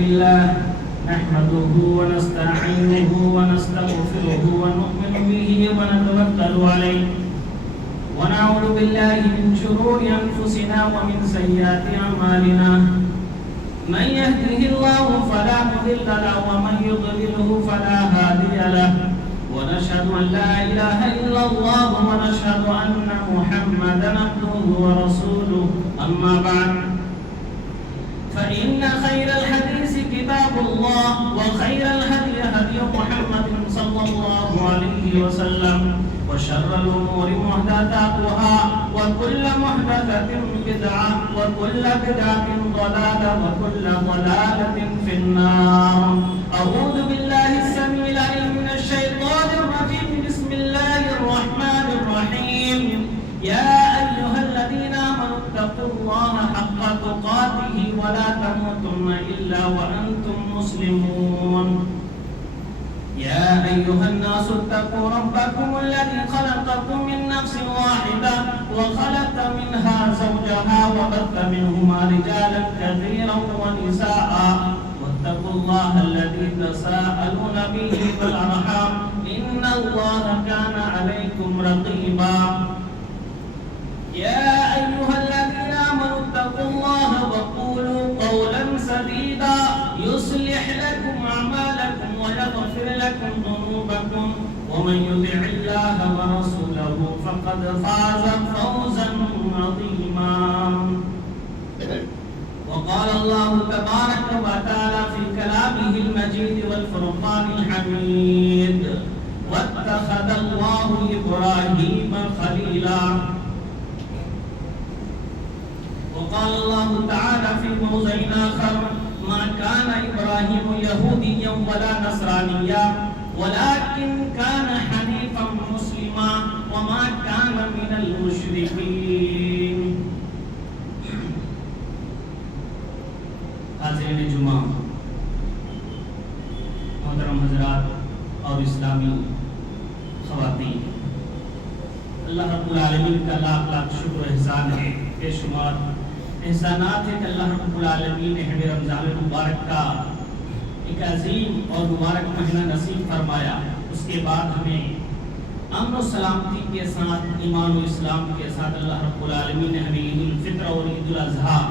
لله نحمده ونستعينه ونستغفره ونؤمن به ونتوكل عليه ونعوذ بالله من شرور أنفسنا ومن سيئات أعمالنا من يهده الله فلا مضل له ومن يضلله فلا هادي له ونشهد أن لا إله إلا الله ونشهد أن محمدا عبده ورسوله أما بعد فإن خير الحديث كتاب الله وخير الهدي هدي محمد صلى الله عليه وسلم وشر الأمور محدثاتها وكل محدثة بدعة وكل بدعة ضلالة وكل ضلالة في النار. أعوذ بالله السميع العليم من الشيطان الرجيم. بسم الله الرحمن الرحيم. يا أيها الذين آمنوا اتقوا الله حق تقاته ولا تموتن إلا وأنتم مسلمون. يا أيها الناس اتقوا ربكم الذي خلقكم من نفس واحدة وخلق منها زوجها وبث منهما رجالا كثيرا ونساء واتقوا الله الذي تساءلون به والأرحام إن الله كان عليكم رقيبا. يا أيها الذين آمنوا اتقوا الله وقولوا قولا سديدا يصلح لكم أعمالكم ويغفر لكم ذنوبكم ومن يطع الله ورسوله فقد فاز فوزا عظيما. وقال الله تبارك وتعالى في كلامه المجيد والفرقان الحميد واتخذ الله إبراهيم خليلا. وقال الله تعالى في موضع آخر ما كان إبراهيم يهوديا ولا نصرانيا ولكن كان حنيفا مسلما وما كان من المشركين. حاضرین جمعہ، محترم حضرات اور اسلامی خواتین، اللہ رب العالمین کا لاکھ لاکھ شکر احسان ہے، بے شمار احسانات ہے کہ اللہ رب العالمین نے ہمیں رمضان المبارک کا ایک عظیم اور مبارک مہینہ نصیب فرمایا. اس کے بعد ہمیں امن و سلامتی کے ساتھ، ایمان و اسلام کے ساتھ اللہ رب العالمین نے ہمیں عید الفطر اور عید الاضحیٰ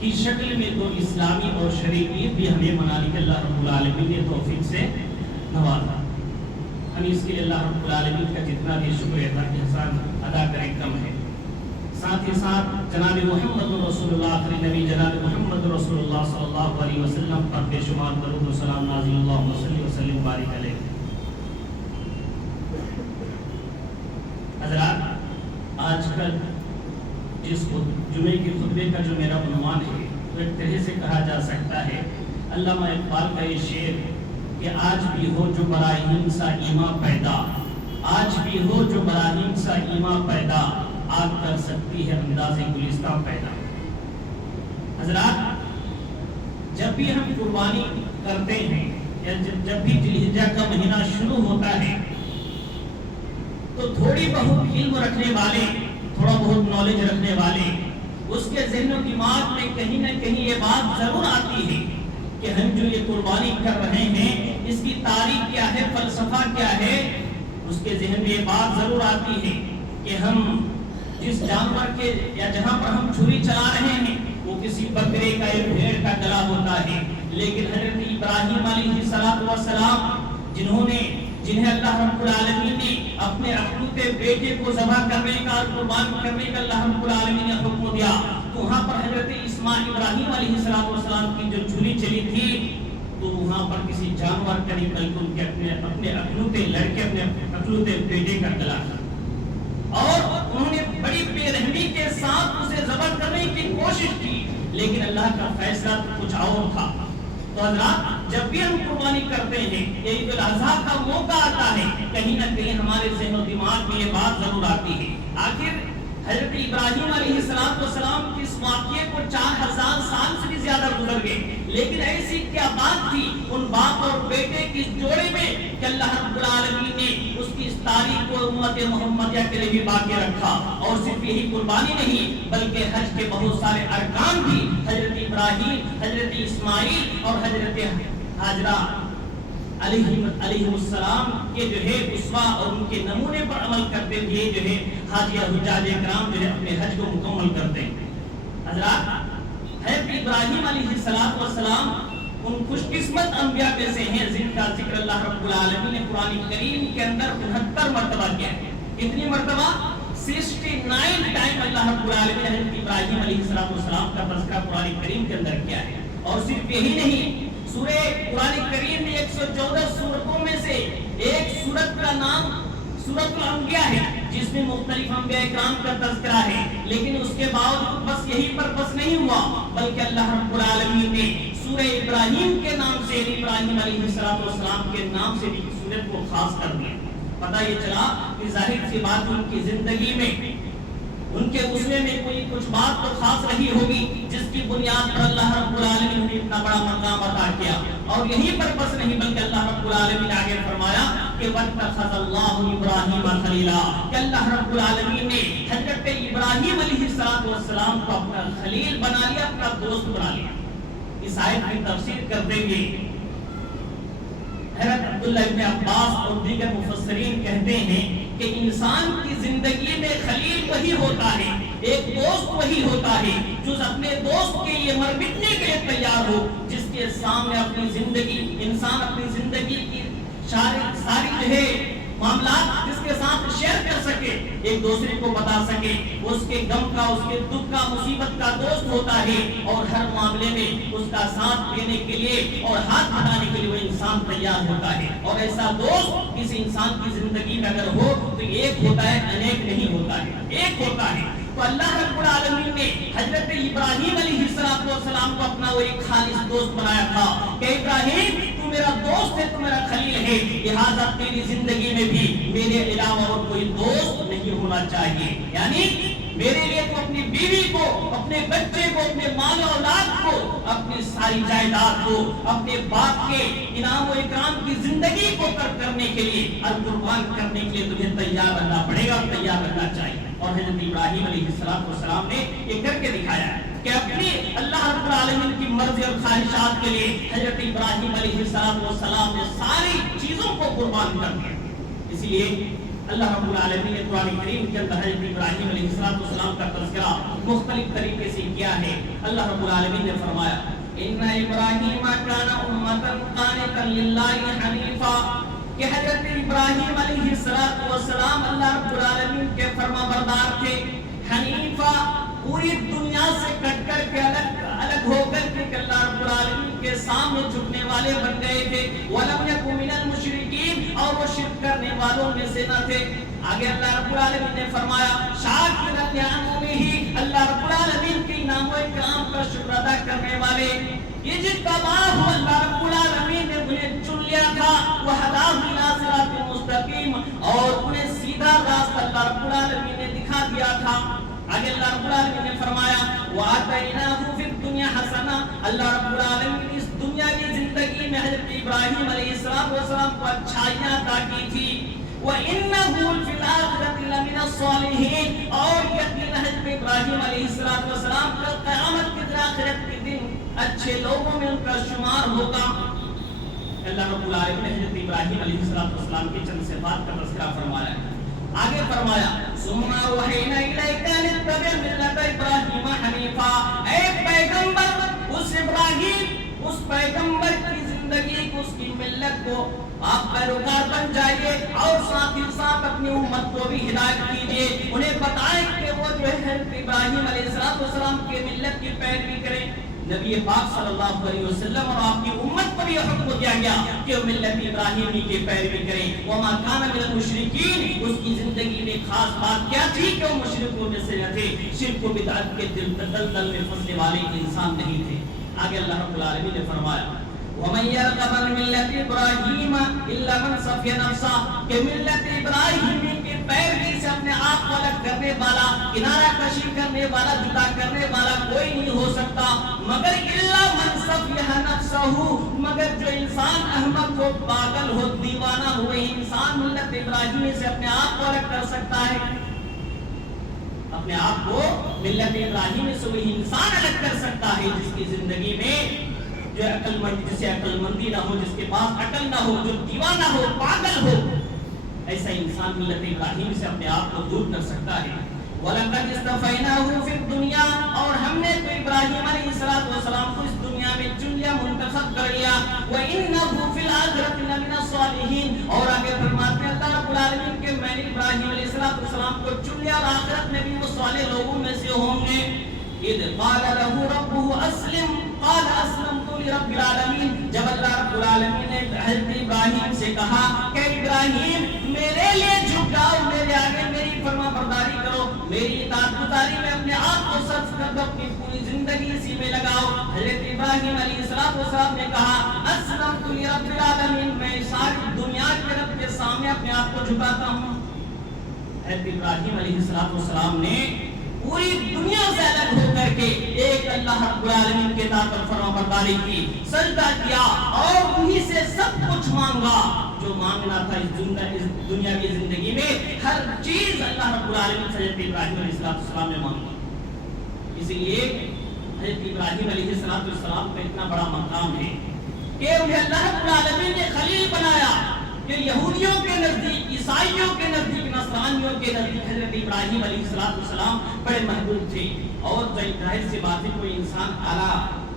کی شکل میں دو اسلامی اور شرعی عید بھی ہمیں منانے کے اللہ رب العالمین نے توفیق سے نوازا. ہم اس کے لیے اللہ رب العالمین کا جتنا بھی شکر احسان ادا کریں کم ہے. ساتھ ہی ساتھ جناب محمد رسول اللہ آخری نبی جناب محمد رسول اللہ صلی اللہ علیہ وسلم پر بے شمار درود و سلام نازل اللہم صلی وسلم بارک علیہ. حضرات، آج کل جس جمعے کی خطبے کا جو میرا عنوان ہے وہ ایک طرح سے کہا جا سکتا ہے علامہ اقبال کا یہ شعر کہ آج بھی ہو جو براہیم سا ایماں پیدا، آج بھی ہو جو براہیم سا ایماں پیدا، آگ کر سکتی ہے انداز گلستان پیدا. حضرات، جب بھی ہم قربانی کرتے ہیں یا جب بھی ذوالحجہ کا مہینہ شروع ہوتا ہے تو تھوڑی بہت علم رکھنے والے، تھوڑا بہت نالج رکھنے والے، اس کے ذہن و دماغ میں کہیں نہ کہیں یہ بات ضرور آتی ہے کہ ہم جو یہ قربانی کر رہے ہیں اس کی تاریخ کیا ہے، فلسفہ کیا ہے. اس کے ذہن میں یہ بات ضرور آتی ہے کہ ہم جس جانور کے یا جہاں پر ہم چھری چلا رہے ہیں وہ کسی بکرے کا یا بھیڑ کا گلا ہوتا ہے، لیکن حضرت ابراہیم علیہ السلام جنہیں اللہ رب العالمین نے اپنے اکلوتے بیٹے کو ذبح کرنے کا اور قربان کرنے کا اللہ رب العالمین نے حکم دیا، تو وہاں پر حضرت ابراہیم علیہ السلام کی جو چھری چلی تھی تو وہاں پر کسی جانور کا نہیں بلکہ ان کے اپنے اکلوتے لڑکے، اپنے اکلوتے بیٹے کا گلا، اور انہوں نے بڑی بے رحمی کے ساتھ اسے ذبح کرنے کی کوشش کی، لیکن اللہ کا فیصلہ کچھ اور تھا. تو حضرات، جب بھی ہم قربانی کرتے ہیں یا عید الاضحیٰ کا موقع آتا ہے کہیں نہ کہیں ہمارے ذہن و دماغ میں یہ بات ضرور آتی ہے آخر حضرت ابراہیم علیہ السلام کی اس واقعے کو 4000 سال سے بھی زیادہ گزر گئے، لیکن ایسی کیا بات تھی ان باپ اور بیٹے کی جوڑے میں کہ اللہ رب العالمین نے اس کی تاریخ کو امت محمدیہ کے لیے بھی باقی رکھا. اور صرف یہی قربانی نہیں بلکہ حج کے بہت سارے ارکان بھی حضرت ابراہیم، حضرت اسماعیل اور حضرت ہاجرہ علیہ السلام کے جو ہے اسوا اور ان کے نمونے پر عمل کرتے ہوئے جو ہے حاجی حجاج کرام جو ہے اپنے حج کو مکمل کرتے ہیں. حضرات، حضرت ابراہیم علیہ السلام ان خوش قسمت انبیاء میں سے ہیں جن کا ذکر اللہ رب العالمین نے قرآن کریم کے اندر 69 مرتبہ کیا ہے. کتنی مرتبہ؟ 69 ٹائم اللہ رب العالمین نے حضرت ابراہیم علیہ السلام کا تذکرہ قرآن کریم کے اندر کیا ہے. اور صرف یہی نہیں، سورہ قرآن کریم میں 114 سورتوں میں سے ایک سورت کا نام سورۃ الانبیاء ہے جس میں مختلف انبیاء کرام کا تذکرہ ہے. لیکن اس کے باوجود بس یہی پر بس نہیں ہوا بلکہ اللہ رب العالمین نے سورہ ابراہیم کے نام سے، ابراہیم علیہ السلام کے نام سے بھی سورت کو خاص کر دیا. پتہ یہ چلا کہ ظاہر سی بات ان کی زندگی میں، ان کے اسوے میں کوئی کچھ بات تو خاص رہی ہوگی جس کی بنیاد پر اللہ رب العالمین نے اتنا بڑا مقام عطا کیا. اور یہی پر بس نہیں بلکہ اللہ رب العالمین نے آگے فرمایا کہ وَاتَّخَذَ اللَّهُ إِبْرَاهِيمَ خَلِيلًا، کہ اللہ رب العالمین نے حضرت ابراہیم علیہ السلام کو اپنا خلیل بنا لیا، اپنا دوست بنا لیا. اس آیت کی تفسیر کرتے ہوئے حضرت عبداللہ ابن عباس اور دیگر مفسرین کہتے ہیں کہ انسان کی زندگی میں خلیل وہی ہوتا ہے، ایک دوست وہی ہوتا ہے جو اپنے دوست کے لیے مر مٹنے کے لیے تیار ہو، جس کے سامنے اپنی زندگی، انسان اپنی زندگی کی ساری جو ہے معاملات جس کے ساتھ شیئر کر سکے، ایک دوسرے کو بتا سکے، اس کے غم کا، اس کے دکھ کا، مصیبت کا دوست ہوتا ہے. اور ہر معاملے میں اس کا ساتھ دینے کے لیے اور ہاتھ بٹانے کے لیے وہ انسان تیار ہوتا ہے. اور ایسا دوست کسی انسان کی زندگی میں اگر ہو تو ایک ہوتا ہے، انیک نہیں ہوتا ہے، ایک ہوتا ہے. تو اللہ رب العالمین نے حضرت ابراہیم علیہ السلام کو اپنا وہ ایک خالص دوست بنایا تھا کہ ابراہیم تو میرا دوست ہے، تو میرا خلیل ہے، لہذا تیری زندگی میں بھی میرے علاوہ اور کوئی دوست نہیں ہونا چاہیے. یعنی میرے لیے تو اپنی بیوی کو، اپنے بچے کو، اپنے مال و اولاد کو، اپنی ساری جائیداد کو، اپنے باپ کے انعام و اکرام کی زندگی کو کرنے کے لیے اور قربان کرنے کے لیے تجھے تیار رہنا پڑے گا، تیار رہنا چاہیے. اور حضرت ابراہیم علیہ السلام نے یہ کر کے دکھایا کہ اپنی اللہ رب العالمین کی مرضی اور خواہشات کے لیے حضرت ابراہیم علیہ السلام نے ساری چیزوں کو قربان کر دیا. اسی لیے اللہ رب العالمین نے قرآن کریم کے اندر حضرت ابراہیم علیہ السلام کا تذکرہ مختلف طریقے سے کیا ہے. اللہ رب العالمین نے فرمایا ان ابراہیم کان امۃ قانتا للہ حنیفا، کہ حضرت ابراہیم علیہ السلام اللہ رب العالمین کے فرما بردار تھے. حنیفہ، پوری دنیا سے کٹ کر کے الگ ہو کر کے اللہ رب العالمین کے سامنے جھکنے والے بن گئے تھے. وَلَمْ يَكُنْ مِنَ الْمُشْرِكِينَ، اور وہ شرک کرنے والوں میں سے نہ تھے. آگے اللہ رب العالمین نے فرمایا شاکرا لِأَنْعُمِهِ، اللہ رب العالمین کے انعام و اکرام کا شکر ادا کرنے والے. یہ جتباہ اللہ رب العالمین نے انہیں چن لیا تھا، وَهَدَاهُ إِلَىٰ صِرَاطٍ مُسْتَقِيمٍ، اور انہیں سیدھا راستہ اللہ رب العالمین نے دکھا دیا تھا. آگے اللہ رب العالمین نے فرمایا وَآتَيْنَاهُ فِي الدُّنْيَا حَسَنَةً، اللہ رب العالمین نے اس دنیا کی زندگی میں حضرت ابراہیم علیہ السلام کو اچھائیاں عطا کی تھی. وَإِنَّهُ فِي الْآخِرَةِ لَمِنَ الصَّالِحِينَ، اور یقینا حضرت ابراہیم علیہ السلام کا قیامت کے دن، آخرت کے دن اچھے لوگوں میں ان کا شمار ہوگا. اللہ رب العالمین نے حضرت ابراہیم علیہ السلام کی چند صفات کا تذکرہ فرمایا. آگے فرمایا ثُمَّ أَوْحَيْنَا إِلَيْكَ أَنِ اتَّبِعْ مِلَّةَ إِبْرَاهِيمَ حَنِيفًا، اے پیغمبر، اس ابراہیم، اس پیغمبر کی زندگی کو، اس کی ملت کو آپ پیروکار بن جائیے، اور ساتھ ہی ساتھ اپنی امت کو بھی ہدایت کیجیے، انہیں بتائیں کہ وہ جو ہے حضرت ابراہیم علیہ السلام کی ملت کی پیروی کریں. نبی پاک صلی اللہ علیہ وسلم اور آپ کی امت پر یہ حکم دیا گیا کہ وہ ملت ابراہیمی کی پیروی کریں. وما کان من المشرکین، اس کی زندگی میں خاص بات کیا تھی کہ وہ مشرکوں میں سے نہ تھے، شرک و بدعت کے دلدل میں پھنسنے والے انسان نہیں تھے. آگے اللہ رب العالمین نے فرمایا وَمَن يَرْغَبَ عَن مِلَّةِ إِبْرَاهِيمَ إِلَّا مَنْ صَفِيَ نَفْسَهُ، کہ ملت ابراہیمی کی پیروی سے اپنے آپ کو الگ کرنے والا، کنارہ کشی کرنے والا، جدا کرنے والا کوئی نہیں ہو سکتا مگر الا من صفیہ نفسہ، مگر جو انسان احمق ہو، پاگل ہو، دیوانہ ہو، انسان ملت ابراہیمی سے اپنے آپ کو الگ کر سکتا ہے۔ اپنے آپ کو ملت ابراہیمی سے وہی انسان الگ کر سکتا ہے جس کی زندگی میں جو عقل مند، جسے عقل مندی نہ ہو، جس کے پاس عقل نہ ہو، جو دیوانہ ہو، پاگل ہو، ایسا انسان ملت ابراہیم سے اپنے آپ کو دور کر سکتا ہے۔ وَلَقَدْ اسْتَفَيْنَاهُ فِي الدُّنْيَا، اور ہم نے تو ابراہیم علیہ السلام کو اس دنیا میں چن لیا، منتخب کر لیا۔ وَإِنَّهُ فِي الْآخِرَةِ لَمِنَ الصَّالِحِينَ، اور آگے فرماتے ہیں اللہ رب العالمین کہ میں نے ابراہیم علیہ السلام کو چن لیا اور آخرت میں بھی وہ صالح لوگوں میں سے ہوں گے۔ اِذْ قَالَ لَهُ رَبُّهُ أَسْلِمْ قَالَ أَسْلَمْتُ لِرَبِّ الْعَالَمِينَ، جب اللہ رب العالمین نے حضرت ابراہیم سے کہا کہ ابراہیم میرے لیے جھک جاؤ، میرے آگے میری فرما برداری کرو، میری اطاعت گزاری میں اپنے آپ کو صرف کر دو، اپنی پوری زندگی اسی میں لگاؤ۔ حضرت ابراہیم علیہ السلام نے کہا اسلمت لرب العالمین، میں ساری دنیا کے رب کے سامنے اپنے آپ کو جھکاتا ہوں۔ حضرت ابراہیم علیہ السلام نے پوری دنیا سے الگ ہو کر کے ایک اللہ رب العالمین کے اطاعت اور فرما برداری کی، سجدہ کیا اور انہی سے سب کچھ مانگا جو مانگنا تھا اس دنیا کی زندگی میں۔ ہر چیز اللہ رب العالمین سے حضرت ابراہیم علیہ السلام نے مانگی۔ اسی لیے حضرت ابراہیم علیہ السلام کا اتنا بڑا مقام ہے کہ انہیں اللہ رب العالمین نے خلیل بنایا، کہ یہودیوں کے نزدیک، عیسائیوں کے نزدیک، نصرانیوں کے نزدیک حضرت ابراہیم علیہ السلام بڑے محبوب تھے۔ اور ظاہر سی بات ہے کوئی انسان اعلیٰ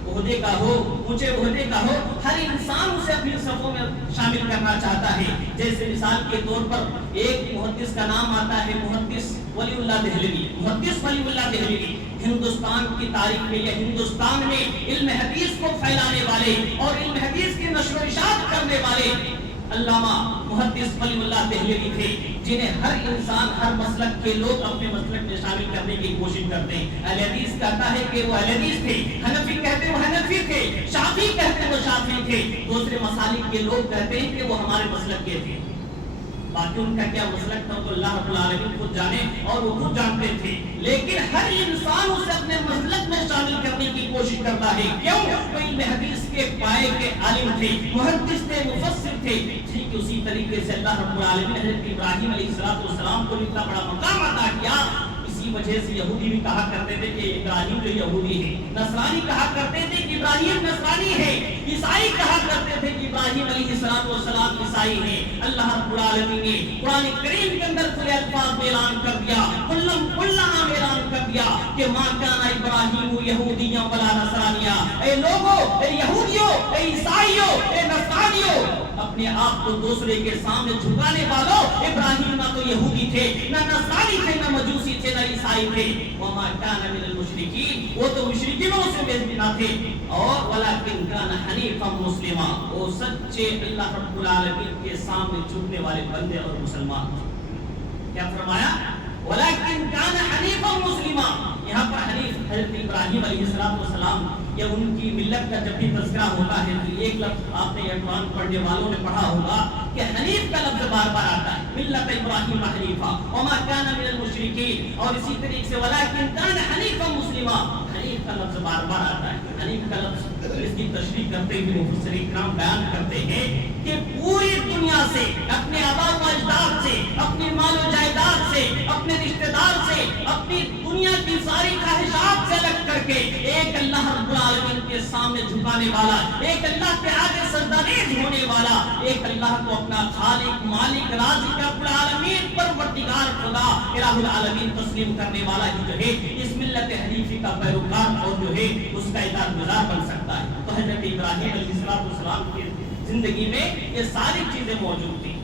عہدے کا ہو، اونچے عہدے کا ہو، ہر انسان اسے اپنی صفوں میں شامل کرنا چاہتا ہے۔ جیسے مثال کے طور پر ایک محدث کا نام آتا ہے، محدث ولی اللہ دہلوی۔ محدث ولی اللہ دہلوی ہندوستان کی تاریخ میں یا ہندوستان میں علم حدیث کو پھیلانے والے اور علم حدیث کی نشر و اشاعت کرنے والے علامہ محدث ولی اللہ دہلوی تھے، جنہیں ہر انسان، ہر مسلک کے لوگ اپنے مسلک میں شامل کرنے کی کوشش کرتے ہیں۔ اہل حدیث کہتا ہے کہ وہ اہل حدیث تھے، حنفی کہتے ہیں وہ حنفی تھے، شافعی کہتے ہیں وہ شافعی تھے، دوسرے مسالک کے لوگ کہتے ہیں کہ وہ ہمارے مسلک کے تھے۔ باقی ان کا کیا مسلک تھا تو اللہ رب العالمین خود جانے اور وہ خود جانتے تھے، لیکن ہر انسان اسے اپنے مسلک میں شامل کرنے کی کوشش کرتا ہے۔ کیوں؟ وہ علم حدیث کے پائے کے عالم تھے، محدث تھے، مفسر تھے۔ ٹھیک اسی طریقے سے اللہ رب العالمین نے حضرت ابراہیم علیہ السلام کو اتنا بڑا مقام عطا کیا۔ اسی وجہ سے یہودی بھی کہا کرتے تھے کہ ابراہیم جو یہودی ہے، نصرانی کہا کرتے تھے کہ ابراہیم نصرانی ہے، عیسائی کہا کرتے تھے کہ ابراہیم علیہ السلام عیسائی ہے۔ اللہ رب العالمین نے قرآن کریم کے اندر کھلے الفاظ میں اعلان کر دیا، کلام اعلان کر دیا کہ ما کان ابراہیم یہودیاں ولا نصرانیہ۔ اے لوگو، اے یہودیوں، اے عیسائیوں، اے نصرانیوں، اپنے آپ کو دوسرے کے سامنے جھکانے والوں، ابراہیم نہ تو یہودی تھے، نہ نصرانی تھے، نہ مجوسی تھے، نہ عیسائی تھے۔ وما کان من المشرکین، وہ تو مشرکینوں سے بے نہ تھے، اور ولکن کان حنیفا مسلما، وہ سچے اللہ رب العالمین کے سامنے جھکنے والے بندے اور مسلمان تھے۔ کیا فرمایا؟ ولکن کان حنیفا مسلما۔ یہاں پر حنیف حضرت ابراہیم علیہ السلام یا ان کی ملت کا جب بھی تذکرہ ہوتا ہے تو ایک لفظ آپ نے قرآن پڑھنے والوں نے پڑھا ہوگا کہ حنیف کا لفظ بار بار آتا ہے، ملت ابراہیم حنیفا وما کان من المشرکین، اور اسی طریقے سے ولکن کان حنیفا مسلما، حنیف کا لفظ بار بار آتا ہے۔ حنیف کا لفظ اس کی تشریح کرتے ہوئے مفسرین کرام بیان کرتے ہیں کہ پوری دنیا سے، اپنے آباء و اجداد سے، اپنی مال و جائیداد سے، اپنے رشتہ دار سے، اپنی دنیا کی ساری خواہشات سے الگ کر کے ایک اللہ رب العالمین کے سامنے جھکانے والا، ایک اللہ کے آگے سجدہ ہونے والا، ایک اللہ کو اپنا خالق، مالک، رازق، رب العالمین، پروردگار خدا الہ العالمین تسلیم کرنے والا ہی جو ہے اس ملت حنیفی کا پیروکار اور جو ہے اس کا اطاعت گزار بن سکتا ہے۔ تو حضرت ابراہیم علیہ السلام کی زندگی میں یہ ساری چیزیں موجود تھیں۔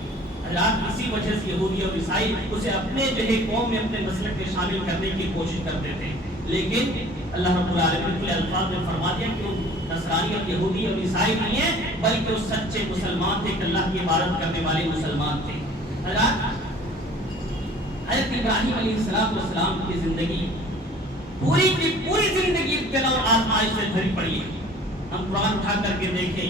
حضرات اسی وجہ سے یہودی اور عیسائی اسے اپنے جو ہے قوم میں، اپنے مسلک میں شامل کرنے کی کوشش کرتے تھے، لیکن اللہ رب العالمین کے الفاظ میں فرما دیا کہ وہ نصرانی اور یہودی اور عیسائی نہیں ہیں، بلکہ وہ سچے مسلمان تھے، کہ اللہ کی عبادت کرنے والے مسلمان تھے۔ حضرات حضرت ابراہیم علیہ السلام کی زندگی پوری کی پوری زندگی ابتلا اور آزمائش سے بھری پڑی ہے۔ ہم قرآن اٹھا کر کے دیکھیں،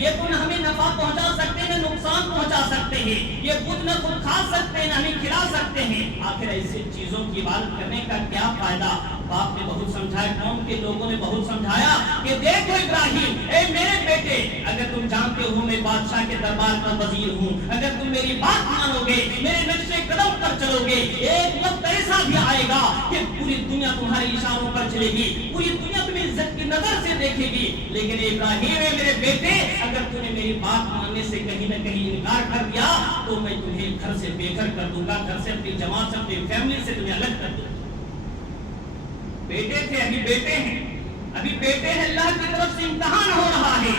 یہ تو نہ ہمیں نفع پہنچا سکتے نہ نقصان پہنچا سکتے ہیں، یہ بت نہ خود کھا سکتے نہ ہمیں کھلا سکتے ہیں، آخر ایسے چیزوں کی عبادت کرنے کا کیا فائدہ؟ باپ نے بہت سمجھایا، قوم کے لوگوں نے بہت سمجھایا کہ دیکھو ابراہیم، اے میرے بیٹے، اگر تم جانتے ہو میں بادشاہ کے دربار کا وزیر ہوں، اگر تم میری بات مانو گے، میرے نقشے قدم پر چلو گے، ایک وقت ایسا بھی آئے گا کہ پوری دنیا تمہارے اشاروں پر چلے گی، پوری دنیا تمہیں عزت کی نظر سے دیکھے گی، لیکن ابراہیم اے میرے بیٹے، اگر تم نے میری بات ماننے سے کہیں نہ کہیں انکار کر دیا تو میں تمہیں گھر سے بے گھر کر دوں گا، گھر سے، اپنی جماعت سے، اپنی فیملی سے تمہیں الگ کر دوں گا۔ بیٹے تھے، ابھی بیٹے ہیں، ابھی بیٹے ہیں، اللہ کی طرف سے امتحان ہو رہا ہے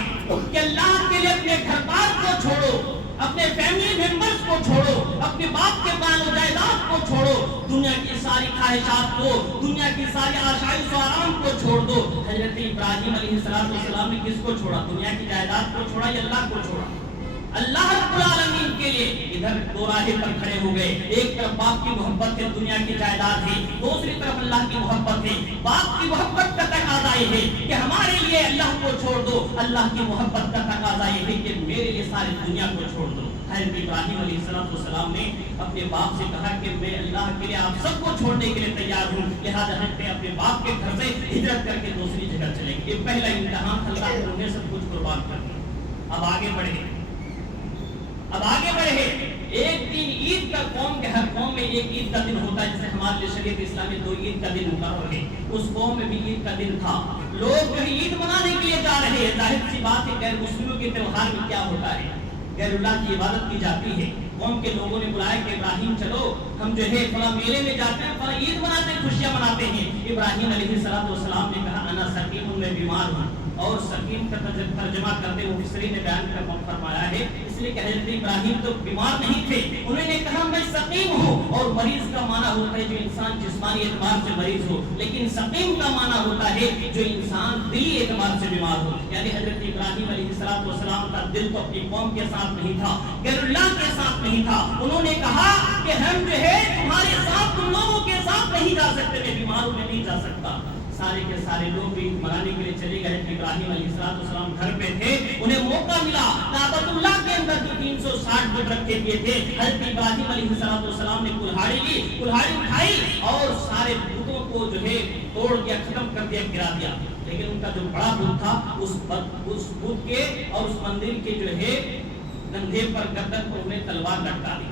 کہ اللہ کے لیے اپنے گھر بار کو چھوڑو، اپنے فیملی ممبرز کو چھوڑو، اپنے باپ کے مال و جائیداد کو چھوڑو، دنیا کی ساری خواہشات کو، دنیا کی ساری آشائش و آرام کو چھوڑ دو۔ حضرت ابراہیم علیہ السلام نے کس کو چھوڑا؟ دنیا کی جائیداد کو چھوڑا یا اللہ کو چھوڑا؟ اللہ رب العالمین کے لیے۔ ادھر دو راہیں پر کھڑے ہو گئے، ایک طرف باپ کی محبت ہے، دنیا کی جائیداد ہے، دوسری طرف اللہ کی محبت ہے۔ باپ کی محبت کا تقاضا یہ ہے کہ ہمارے لیے اللہ کو چھوڑ دو، اللہ کی محبت کا تقاضا یہ ہے کہ میرے لیے ساری دنیا کو چھوڑ دو۔ حضرت ابراہیم علیہ السلام نے اپنے باپ سے کہا کہ میں اللہ کے لیے آپ سب کو چھوڑنے کے لیے تیار ہوں، لہٰذا ہم اپنے باپ کے گھر سے ہجرت کر کے دوسری جگہ چلیں گے۔ یہ پہلا امتحان، اللہ نے انہیں سب کچھ قربان کر دیا۔ اب آگے بڑھے، اب آگے بڑھے۔ ایک دن عید کا، قوم کے ہر قوم میں ایک عید کا دن ہوتا ہے، جیسے ہمارے لیے شریعت اسلامی 2 عید کا دن مقرر ہے، اس قوم میں بھی عید کا دن تھا۔ لوگ جو عید منانے کے لیے جا رہے ہیں، ظاہر سی بات ہے غیر مسلموں کے تہوار میں کیا ہوتا ہے، غیر اللہ کی عبادت کی جاتی ہے۔ قوم کے لوگوں نے بلایا کہ ابراہیم چلو ہم جو ہے فلاں میلے میں جاتے ہیں، فلاں عید مناتے ہیں، خوشیاں مناتے ہیں۔ ابراہیم علیہ السلام نے کہا انا سقیم، میں بیمار ہوں، اور سقیم کا ترجمہ کرتے ہوئے مفسری نے بیان فرمایا ہے، اس لیے کہ حضرت ابراہیم تو بیمار نہیں تھے، انہوں نے کہا میں سقیم ہوں، اور مریض کا معنی ہوتا ہے جو انسان جسمانی اعتبار سے مریض ہو، لیکن سقیم کا معنی ہوتا ہے جو انسان دلی اعتبار سے بیمار ہو۔ یعنی حضرت ابراہیم علیہ السلام کا دل تو اپنی قوم کے ساتھ نہیں تھا، غیر اللہ کے ساتھ نہیں تھا۔ انہوں نے کہا کہ ہم جو ہے تمہارے ساتھ، تم لوگوں کے ساتھ نہیں جا سکتے، میں بیمار ہوں، میں نہیں جا سکتا۔ سارے کے سارے لوگ بھی منانے کے لیے چلے گئے۔ ابراہیم علیہ السلام گھر پہ تھے، انہیں موقع ملا، کعبۃ اللہ کے اندر جو 360 بت رکھے ہوئے تھے، حضرت ابراہیم علیہ السلام نے کلہاڑی لی، کلہاڑی اٹھائی اور سارے بتوں کو جو ہے توڑ دیا، ختم کر دیا، گرا دیا۔ لیکن ان کا جو بڑا بت تھا، اس بت کے اور اس مندر کے جو ہے کندھے پر، گردن پر انہیں تلوار لٹکا دی۔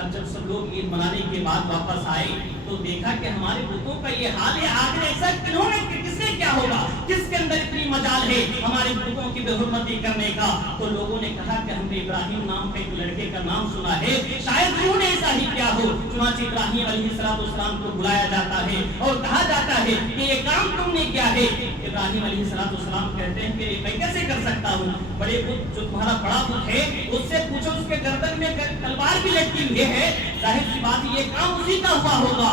اب جب سب لوگ عید منانے کے بعد واپس آئے تو دیکھا کہ ہمارے بتوں کا یہ حال ہے، آخر ایسا کیوں ہے، کہ کس نے کیا ہوگا، کس کے اندر اتنی مجال ہے ہمارے بتوں کی بے حرمتی کرنے کا؟ تو لوگوں نے کہا کہ ہم نے ابراہیم نام کے ایک لڑکے کا نام سنا ہے، شاید کیوں نے ایسا ہی کیا ہو۔ چنانچہ ابراہیم علیہ السلام کو بلایا جاتا ہے اور کہا جاتا ہے کہ یہ کام تم نے کیا ہے۔ ابراہیم علیہ السلام کہتے ہیں کہ میں کیسے کر سکتا ہوں، بڑے بت جو تمہارا بڑا بت ہے اس سے پوچھو، اس کے گردن میں تلوار بھی لٹکی ہوئی ہے، ظاہر سی بات یہ کام اسی کا ہوا ہوگا۔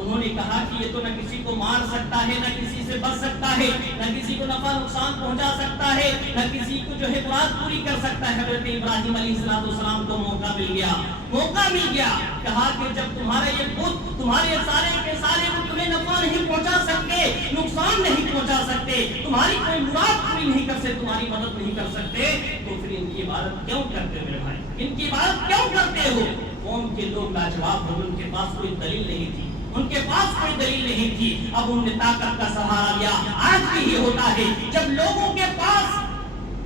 انہوں نے کہا کہ یہ تو نہ کسی کو مار سکتا ہے، نہ کسی سے بچ سکتا ہے، نہ کسی کو نفع نقصان پہنچا سکتا ہے، نہ کسی کو جو ہے مراد پوری کر سکتا ہے۔ حضرت ابراہیم علیہ السلام کو موقع مل گیا، موقع مل گیا، کہا کہ جب تمہارا یہ بت، تمہارے سارے کے سارے بت تمہیں نفع نہیں پہنچا سکتے، نقصان نہیں پہنچا سکتے، تمہاری کوئی مراد پوری نہیں کر سکتے، تمہاری مدد نہیں کر سکتے، تو پھر ان کی عبادت کیوں کرتے ہو میرے بھائی، ان کی عبادت کیوں کرتے ہو؟ قوم کے لوگ لاجواب ہو، ان کے پاس کوئی دلیل نہیں تھی، ان کے پاس کوئی دلیل نہیں تھی۔ اب انہوں نے طاقت کا سہارا لیا۔ آج بھی یہ ہوتا ہے، جب لوگوں کے پاس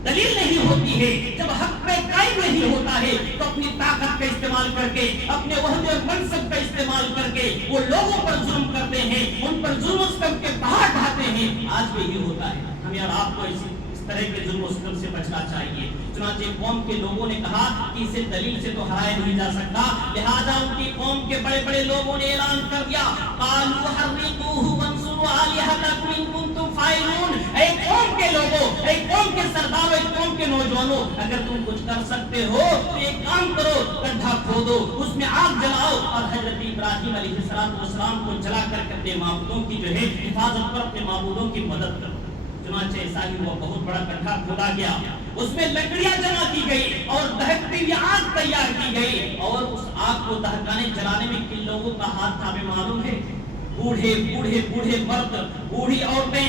دلیل نہیں ہوتی ہے، جب حق پہ قائم نہیں ہوتا ہے، تو اپنی طاقت کا استعمال کر کے، اپنے عہدے اور منصب کا استعمال کر کے وہ لوگوں پر ظلم کرتے ہیں، ان پر ظلم و ستم کے پہاڑ ڈھاتے ہیں۔ آج بھی یہ ہوتا ہے، ہمیں اور آپ کو اس طرح کے ظلم و ستم سے بچنا چاہیے۔ چنانچہ قوم کے لوگوں نے کہا کہ اسے دلیل سے تو ہرایا نہیں جا سکتا، لہذا ان کی قوم کے بڑے بڑے لوگوں نے اعلان کر دیا، قالوا حرقوه وانصروا آلهتكم ان کنتم فاعلون۔ اے قوم کے لوگوں، اے قوم کے سرداروں، اے قوم کے نوجوانوں، اگر تم کچھ کر سکتے ہو تو ایک کام کرو، گڈھا کھودو، اس میں آگ جلاؤ اور حضرت ابراہیم علیہ السلام کو جلا کر اپنے معبودوں کی جو ہے حفاظت پر، اپنے معبودوں کی مدد کرو۔ چنانچہ ایسا ہی ہوا، بہت بڑا گڈھا کھودا گیا، اس میں لکڑیاں جمع کی گئی اور دہکتی ہوئی آگ تیار کی گئی، اور اس آگ کو دہکانے جلانے میں کن لوگوں کا ہاتھ تھا ہمیں معلوم ہے؟ بوڑھے بوڑھے بوڑھے مرد، بوڑھی عورتیں،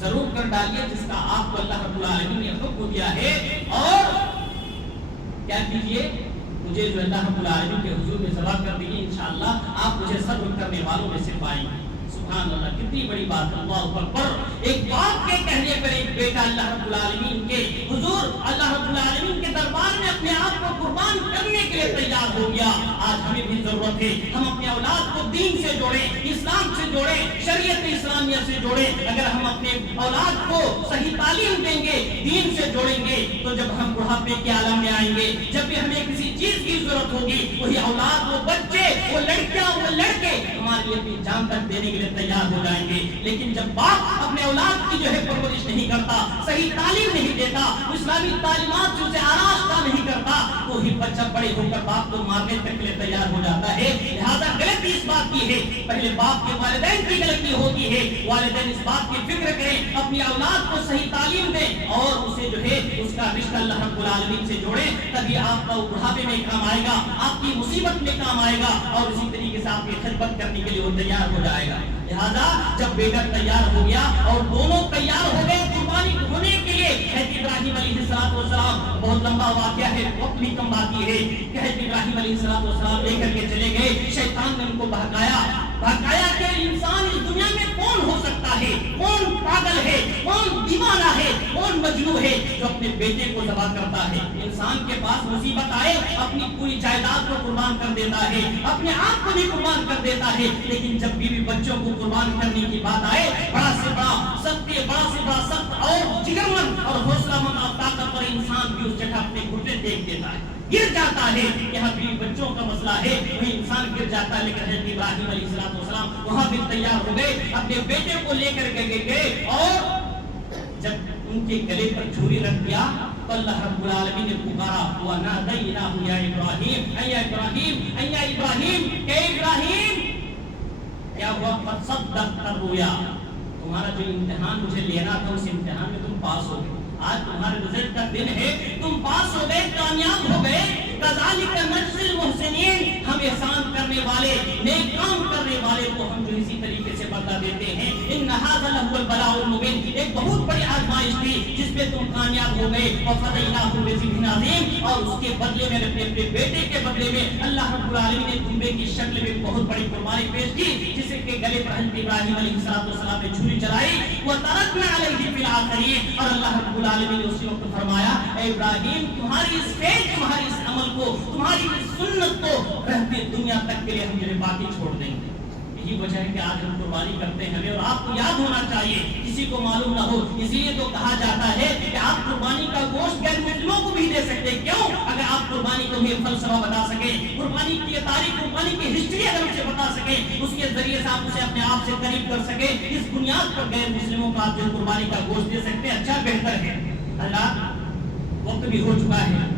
ضرور کر ڈالیے جس کا آپ کو اللہ رب العالمین نے حکم دیا ہے، اور کیا کیجئے، مجھے جو اللہ رب العالمین کے حضور میں ذبح کر دیجیے، انشاءاللہ آپ مجھے صبر کرنے والوں میں سے پائیں گے۔ سبحان اللہ، کتنی بڑی بات ہے، اللہ اکبر۔ ایک باپ کے کہنے پر ایک بیٹا اللہ رب العالمین کے حضور، اللہ رب العالمین کے دربار میں اپنے آپ کو قربان کرنے کے لیے تیار ہو گیا۔ آج ہمیں بھی ضرورت ہے ہم اپنے اولاد کو دین سے جوڑیں، اسلام سے جوڑیں، شریعت اسلامیہ سے جوڑیں۔ اگر ہم اپنے اولاد کو صحیح تعلیم دیں گے، دین سے جوڑیں گے، تو جب ہم بڑھاپے کے عالم میں آئیں گے، جب بھی ہمیں کسی چیز کی ضرورت ہوگی، وہی اولاد، وہ بچے، وہ لڑکیاں، وہ لڑکے ہمارے لیے اپنی جان تک دینے کے لیے تیار ہو جائیں گے۔ لیکن جب باپ اپنے اولاد کی جو ہے پرورش نہیں کرتا، صحیح تعلیم نہیں دیتا، اسلامی تعلیمات سے اسے آراستہ نہیں کرتا، تو ہی بچہ بڑے ہو کر باپ کو مارنے تک کے لیے تیار ہو جاتا ہے۔ لہذا غلطی اس بات کی ہے، پہلے باپ کے والدین کی غلطی ہوتی ہے، والدین اس بات کی فکر کریں، اپنی اولاد کو صحیح تعلیم دیں اور اسے جو ہے اس کا رشتہ اللہ رب العالمین سے جوڑیں، تبھی آپ کا بڑھاپے میں کام آئے گا، آپ کی مصیبت میں کام آئے گا، اور اسی طریقے سے آپ کی خدمت کرنے کے لیے وہ تیار ہو جائے گا۔ لہذا جب بیٹا تیار ہو گیا اور دونوں تیار ہو گئے قربانی ہونے کے لیے، حضرت ابراہیم علیہ السلام، بہت لمبا واقعہ ہے، وقت بھی کم باقی ہے، کہ حضرت ابراہیم علیہ السلام لے کر کے چلے گئے، شیطان نے ان کو بہکایا کہ انسان اس دنیا میں کون ہو سکتا ہے، کون پاگل ہے، کون دیوانہ ہے، کون مجنون ہے جو اپنے بیٹے کو ذبح کرتا ہے۔ انسان کے پاس مصیبت آئے اپنی پوری جائیداد کو قربان کر دیتا ہے، اپنے آپ کو بھی قربان کر دیتا ہے، لیکن جب بیوی بچوں کو قربان کرنے کی بات آئے، بڑا سے بڑا سخت اور جگرمند اور حوصلہ مند اور طاقتور انسان بھی اس جگہ اپنے گھٹنے دیکھ دیتا ہے، گر جاتا ہے۔ یہاں بیوی بچوں کا مسئلہ ہے، وہی انسان گر جاتا ہے، لیکن حضرت ابراہیم علیہ السلام وہاں بھی تیار ہو گئے، اپنے بیٹے کو لے کر کے گئے، اور جب ان کے گلے پر چھری رکھ دیا تو اللہ رب العالمین نے پکارا، وَنَادَيْنَاهُ يَا إِبْرَاهِيمُ أَيَّا إِبْرَاهِيمُ أَيَّا إِبْرَاهِيمُ، کہ ابراہیم کیا ہوا، قد صدقت الرؤيا، تمہارا جو امتحان مجھے لینا تھا اس امتحان میں تم پاس ہو گئے، آج تمہارے رزلٹ کا دن ہے، تم پاس ہو گئے، کامیاب ہو گئے۔ کذالک نجزی المحسنین، ہم احسان کرنے والے، نیک کام کرنے والے کو ہم جو اسی طریقے سے بدلہ دیتے ہیں۔ ان ھذا لہو البلاء المبین، ایک بہت بڑی آزمائش تھی جس پہ تم کامیاب ہو گئے، وفدیناہ بذبح عظیم، اور اس کے بدلے میں اپنے بیٹے کے بدلے میں اللہ رب العالمین نے دمبے کی شکل میں بہت بڑی قربانی پیش کی، جسے کے گلے پر حضرت ابراہیم علیہ السلام نے چھری چلائی، وترکنا علیہ فی الآخرین، اور اللہ رب العالمین نے اسی وقت فرمایا، اے ابراہیم تمہاری اس فعل، تمہاری اس عمل کو، تمہاری اس سنت کو رہتے دنیا تک کے لیے ہم تمہیں باقی چھوڑ دیں گے۔ یہی وجہ ہے کہ آج ہم قربانی کرتے ہیں، ہمیں اور آپ کو یاد ہونا چاہیے، کسی کو معلوم نہ ہو، اسی لیے تو کہا جاتا ہے کہ آپ قربانی کا گوشت غیر مسلموں کو بھی دے سکتے ہیں، کیوں؟ اگر آپ قربانی کو بھی فلسفہ بتا سکیں، قربانی کی تاریخ، قربانی کی ہسٹری اگر اسے بتا سکیں، اس کے ذریعے سے آپ اسے اپنے آپ سے قریب کر سکیں، اس بنیاد پر غیر مسلموں کو آپ جو قربانی کا گوشت دے سکتے ہیں، اچھا بہتر ہے۔ اللہ وقت بھی ہو چکا ہے،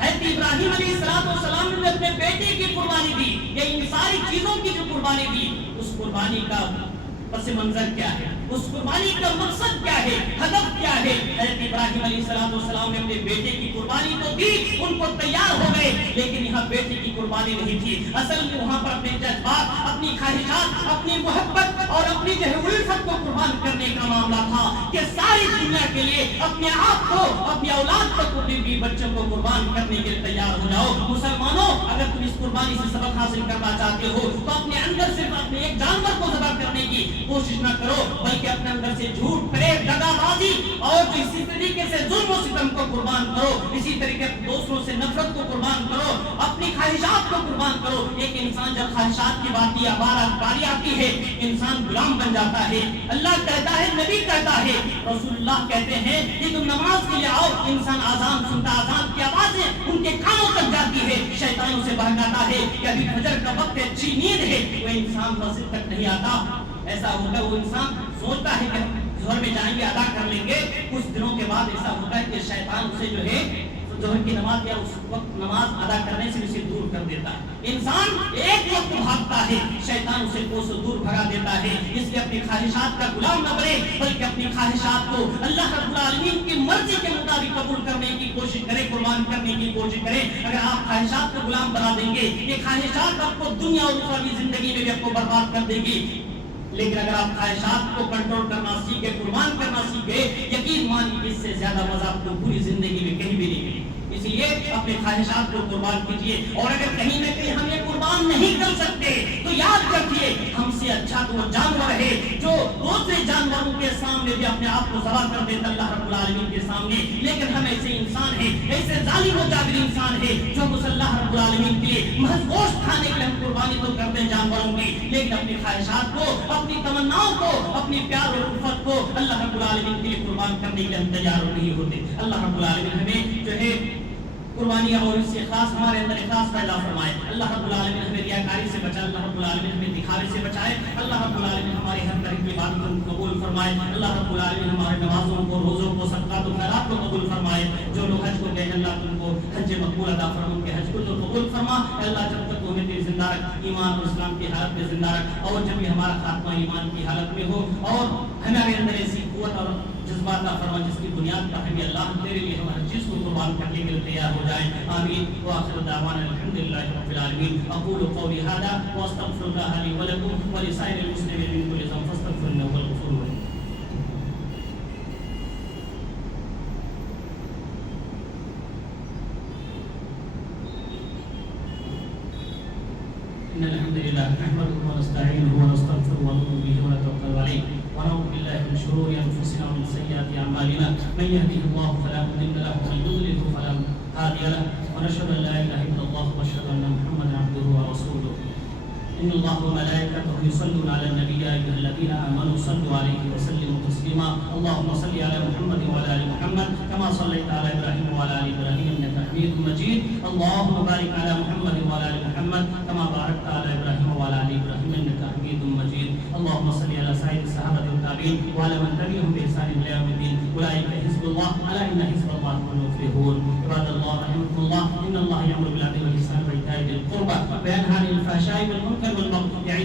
حضرت ابراہیم علیہ السلام نے اپنے بیٹے کی قربانی دی، یا ان ساری چیزوں کی جو قربانی دی، اس قربانی کا پس منظر کیا ہے، اس قربانی کا مقصد کیا ہے، ہدف کیا ہے؟ حضرت ابراہیم علیہ السلام نے اپنے بیٹے کی قربانی تو دی، ان کو تیار ہو گئے، لیکن یہاں بیٹے کی قربانی نہیں تھی، اصل میں وہاں پر اپنے جذبات، اپنی خواہشات، اپنی محبت اور اپنی جو ہے الفت کو قربان کرنے کا معاملہ تھا، کہ ساری دنیا کے لیے اپنے آپ کو، اپنی اولاد تک، اپنے بیوی بچوں کو قربان کرنے کے لیے تیار ہو جاؤ۔ مسلمانوں، اگر تم اس قربانی سے سبق حاصل کرنا چاہتے ہو تو اپنے اندر صرف اپنے ایک جانور کو ذبح کرنے کی کوشش نہ کرو، بلکہ اپنے اندر سے جھوٹ، فریب، دغا بازی اور اسی طریقے سے ظلم و ستم کو قربان کرو، اسی طریقے سے دوسروں سے نفرت کو قربان کرو، اپنی خواہشات کو قربان کرو۔ ایک انسان جب خواہشات کی باری آتی ہے، انسان غلام بن جاتا ہے۔ اللہ کہتا ہے، نبی کہتا ہے، رسول اللہ کہتے ہیں کہ تم نماز کے لیے آؤ، انسان اذان سنتا، اذان کی آوازیں ان کے کانوں تک جاتی ہے، شیطان اسے بہکاتا ہے کہ ابھی فجر کا وقت ہے، اچھی نیند ہے، وہ انسان مسجد تک نہیں آتا۔ ایسا ہوتا ہے، وہ انسان سوچتا ہے کہ ظہر میں جائیں گے، ادا کر لیں گے، کچھ دنوں کے بعد ایسا ہوتا ہے کہ شیطان اسے جو ہے ظہر کی نماز یا اس وقت نماز ادا کرنے سے اسے دور کر دیتا ہے۔ انسان ایک وقت بھاگتا ہے، شیطان اسے کوسوں دور بھگا دیتا ہے۔ اس لیے اپنی خواہشات کا غلام نہ بنے، بلکہ اپنی خواہشات کو اللہ رب العالمین کی مرضی کے مطابق قبول کرنے کی کوشش کریں، قربان کرنے کی کوشش کریں۔ اگر آپ خواہشات کو غلام بنا دیں گے، یہ خواہشات آپ کو دنیا اور اخروی زندگی میں بھی آپ کو برباد کر دیں گی۔ لیکن اگر آپ خواہشات کو کنٹرول کرنا سیکھ گئے، قربان کرنا سیکھ گئے، یقین مانیے اس سے زیادہ مزہ آپ کو پوری زندگی میں کہیں بھی نہیں ملے. اس لیے اپنے خواہشات کو قربان کیجیے. اور اگر کہیں نہ کہیں ہم یہ قربان نہیں کر سکتے تو یاد رکھیے ہم سے اچھا تو وہ جانور ہے جو دوسرے جانوروں کے سامنے بھی اپنے آپ کو ذبح کر دیتا اللہ رب العالمین کے سامنے. لیکن ہم ایسے انسان ہیں، ایسے ظالم و جابر انسان ہیں جو اللہ رب العالمین کے لیے محض گوشت کھانے کے لیے ہم قربانی تو کرتے ہیں جانوروں کی، لیکن اپنی خواہشات کو، اپنی تمناؤں کو، اپنی پیار اور الفت کو اللہ رب العالمین کے لیے قربان کرنے کے لیے ہم تیار نہیں ہوتے. اللہ رب العالمین ہمیں جو ہے قربانیاں اور اس سے خاص ہمارے اندر اخلاص پیدا فرمائے. اللہ رب العالمین ہمیں ریاکاری سے بچائے. اللہ رب العالمین ہمیں دکھاوے سے بچائے. اللہ رب العالمین ہماری ہر طرح کی عبادتوں کو قبول فرمائے. اللہ رب العالمین ہمارے نمازوں کو، روزوں کو، صدقات و خیرات کو قبول فرمائے. جو لوگ حج کو گئے اللہ تم کو حج مقبول عطا فرما، ان کے حج کو تو قبول فرما. اللہ جب تک ہمیں تیری زندہ رکھ، ایمان اور اسلام کی حالت میں زندہ رکھ، اور جب بھی ہمارا خاتمہ ایمان کی حالت میں ہو، اور ہمارے اندر ایسی قوت اور جذبات عطا فرما جس کی بنیاد پر ہمیں اللہ تیرے لیے ہم ہر چیز کو قربان کرنے کے لیے تیار ہو جائیں. آمین. وآخر دعوانا الحمدللہ رب العالمین. اقول قولی ھذا واستغفر اللہ لی ولکم ولسائر المسلمین من کل ذنب فاستغفروہ انہ هو الغفور الرحیم. إن الحمد لله نحمده ونستعينه ونستغفره ونؤمن به ونتوكل عليه ونعوذ بالله من شرور أنفسنا ومن سيئات أعمالنا من يهده الله فلا مضل له ومن يضلل فلا هادي له ونشهد أن لا إله إلا الله وأشهد أن محمدا عبده ورسوله. إن الله وملائكته يصلون على النبي يا أيها الذين آمنوا صلوا عليه وسلموا تسليما. اللهم صل على محمد وعلى آل محمد كما صليت على إبراهيم وعلى آل إبراهيم إنك حميد مجيد. اللهم بارك على محمد وعلى آل محمد كما باركت على إبراهيم وعلى آل إبراهيم إنك حميد مجيد. اللهم صل على سائر الصحابة والتابعين وعلى من تبعهم بإحسان إلى يوم الدين. أولئك حزب الله، ألا إن حزب الله هم المفلحون. عباد الله رحمكم الله، إن الله يأمر بالعدل والإحسان وإيتاء ذي القربى وينهى عن الفحشاء والمنكر والبغي